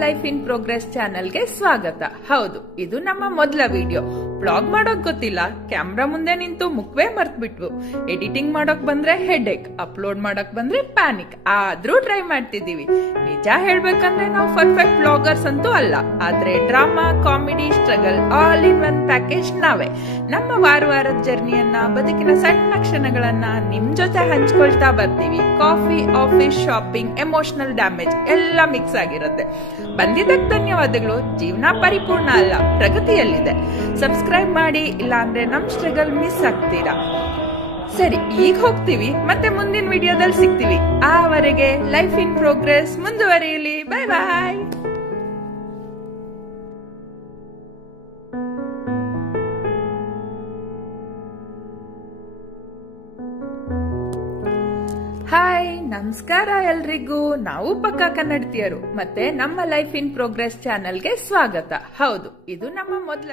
Life in progress ಚಾನೆಲ್ಗೆ ಸ್ವಾಗತ. ಹೌದು, ಇದು ನಮ್ಮ ಮೊದಲ ವಿಡಿಯೋ. ಬ್ಲಾಗ್ ಮಾಡೋಕ್ ಗೊತ್ತಿಲ್ಲ, ಕ್ಯಾಮ್ರಾ ಮುಂದೆ ನಿಂತು ಮುಖವೇ ಮರ್ತ್ ಬಿಟ್ವು. ಎಡಿಟಿಂಗ್ ಮಾಡೋಕ್ ಬಂದ್ರೆ ಹೆಡ್ಏಕ್, ಅಪ್ಲೋಡ್ ಮಾಡಕ್ ಬಂದ್ರೆ ಪ್ಯಾನಿಕ್. ಆದ್ರೂ ಟ್ರೈ ಮಾಡ್ತಿದೀವಿ. ನಿಜ ಹೇಳ್ಬೇಕಂದ್ರೆ ನಾವು ಪರ್ಫೆಕ್ಟ್ ಬ್ಲಾಗರ್ಸ್ ಅಂತೂ ಅಲ್ಲ, ಆದ್ರೆ drama, comedy, struggle all in one package ನಾವೇ. ನಮ್ಮ ವಾರದ ಜರ್ನಿಯನ್ನ, ಬದುಕಿನ ಸಣ್ಣ ಕ್ಷಣಗಳನ್ನ ನಿಮ್ ಜೊತೆ ಹಂಚ್ಕೊಳ್ತಾ ಬರ್ತೀವಿ. Coffee, office, shopping, emotional damage ಎಲ್ಲ ಮಿಕ್ಸ್ ಆಗಿರುತ್ತೆ. ಬಂದಿದ್ದಕ್ಕೆ ಧನ್ಯವಾದಗಳು. ಜೀವನ ಪರಿಪೂರ್ಣ ಅಲ್ಲ, ಪ್ರಗತಿಯಲ್ಲಿದೆ. ಸಬ್ಸ್ಕ್ರೈಬ್ ಮಾಡಿ, ಇಲ್ಲ ಅಂದ್ರೆ ನಮ್ ಸ್ಟ್ರಗಲ್ ಮಿಸ್ ಆಗ್ತೀರಾ. ಸರಿ, ಈಗ ಹೋಗ್ತೀವಿ, ಮತ್ತೆ ಮುಂದಿನ ವಿಡಿಯೋದಲ್ಲಿ ಸಿಗ್ತೀವಿ. ಆವರೆಗೆ ಲೈಫ್ ಇನ್ ಪ್ರೋಗ್ರೆಸ್ ಮುಂದುವರಿಯಲಿ. Bye bye. ಹಾಯ್, ನಮಸ್ಕಾರ ಎಲ್ರಿಗೂ. ನಾವು ಪಕ್ಕಾ ಕನ್ನಡತಿಯರು. ಮತ್ತೆ ನಮ್ಮ ಲೈಫ್ ಇನ್ ಪ್ರೋಗ್ರೆಸ್ ಚಾನೆಲ್ಗೆ ಸ್ವಾಗತ. ಹೌದು, ಇದು ನಮ್ಮ ಮೊದಲ